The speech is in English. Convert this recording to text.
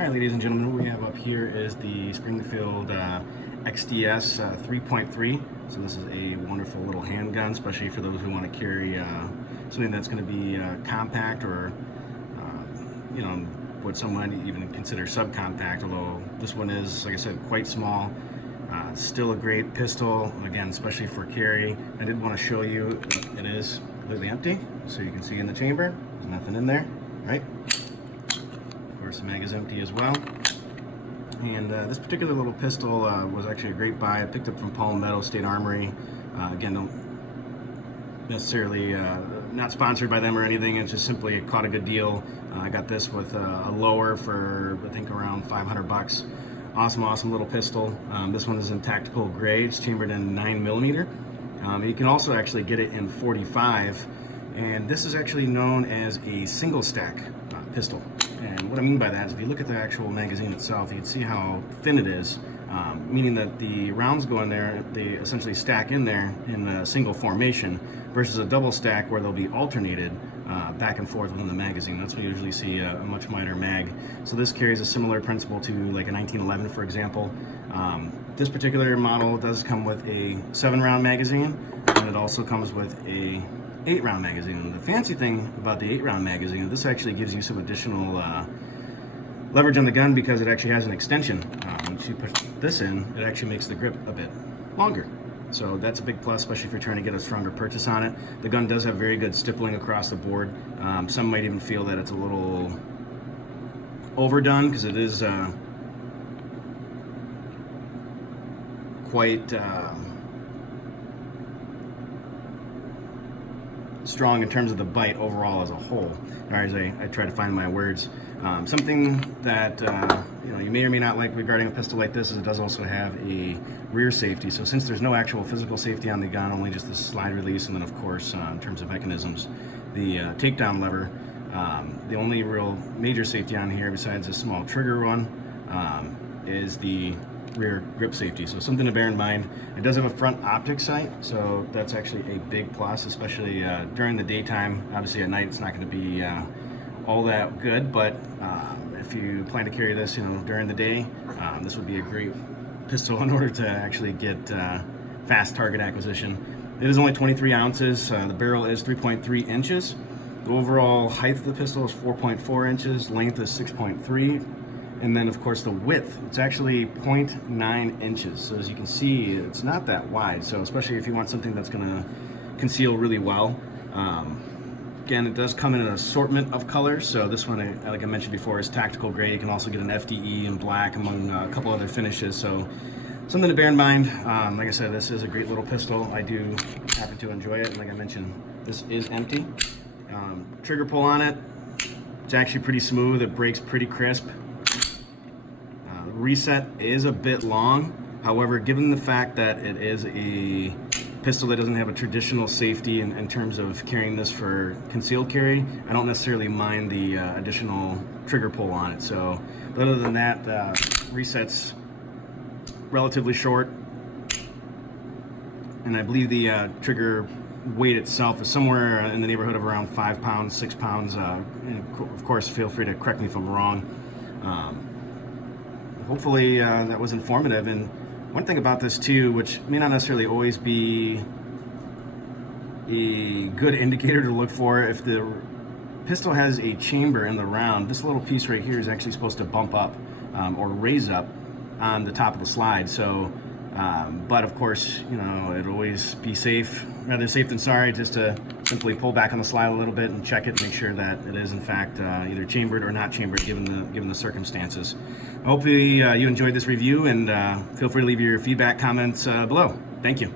Alright, ladies and gentlemen, what we have up here is the Springfield Xds 3.3. So this is a wonderful little handgun, especially for those who want to carry something that's going to be compact or, what some might even consider subcompact, although this one is, like I said, quite small. Still a great pistol, again, especially for carry. I did want to show you it is completely empty, so you can see in the chamber, there's nothing in there, right? The mag is empty as well. And this particular little pistol was actually a great buy. I picked up from Palmetto State Armory. Again, don't necessarily not sponsored by them or anything. It's just simply caught a good deal. I got this with a lower for I think around 500 bucks. Awesome little pistol. This one is in tactical gray. It's chambered in 9mm. You can also actually get it in 45, and this is actually known as a single stack pistol. And what I mean by that is if you look at the actual magazine itself, you can see how thin it is, meaning that the rounds go in there, they essentially stack in there in a single formation versus a double stack where they'll be alternated back and forth within the magazine. That's when you usually see a much lighter mag. So this carries a similar principle to like a 1911, for example. This particular model does come with a 7-round magazine, and it also comes with a 8-round magazine. And the fancy thing about the 8-round magazine, this actually gives you some additional leverage on the gun because it actually has an extension. Once you put this in, it actually makes the grip a bit longer. So that's a big plus, especially if you're trying to get a stronger purchase on it. The gun does have very good stippling across the board. Some might even feel that it's a little overdone because it is quite strong in terms of the bite overall as a whole. Or as I try to find my words. Something that you may or may not like regarding a pistol like this is it does also have a rear safety. So since there's no actual physical safety on the gun, only just the slide release, and then of course in terms of mechanisms, the takedown lever, the only real major safety on here besides a small trigger one is the rear grip safety. So something to bear in mind. It does have a front optic sight, so that's actually a big plus, especially during the daytime. Obviously at night it's not going to be all that good, but if you plan to carry this during the day, this would be a great pistol in order to actually get fast target acquisition. It is only 23 ounces. The barrel is 3.3 inches. The overall height of the pistol is 4.4 inches. Length is 6.3. And then of course the width, it's actually 0.9 inches. So as you can see, it's not that wide. So especially if you want something that's gonna conceal really well. Again, it does come in an assortment of colors. So this one, like I mentioned before, is tactical gray. You can also get an FDE in black among a couple other finishes. So something to bear in mind. Like I said, this is a great little pistol. I do happen to enjoy it. And like I mentioned, this is empty. Trigger pull on it, it's actually pretty smooth. It breaks pretty crisp. Reset is a bit long. However, given the fact that it is a pistol that doesn't have a traditional safety in terms of carrying this for concealed carry, I don't necessarily mind the additional trigger pull on it. So, but other than that, reset's relatively short, and I believe the trigger weight itself is somewhere in the neighborhood of around 5 pounds, 6 pounds. And of course, feel free to correct me if I'm wrong. Hopefully that was informative. And one thing about this too, which may not necessarily always be a good indicator to look for, if the pistol has a chamber in the round, this little piece right here is actually supposed to bump up or raise up on the top of the slide. So, but of course, it'd always be safe, rather safe than sorry, just to simply pull back on the slide a little bit and check it, make sure that it is in fact either chambered or not chambered, given the circumstances. Hopefully you enjoyed this review, and feel free to leave your feedback, comments below. Thank you.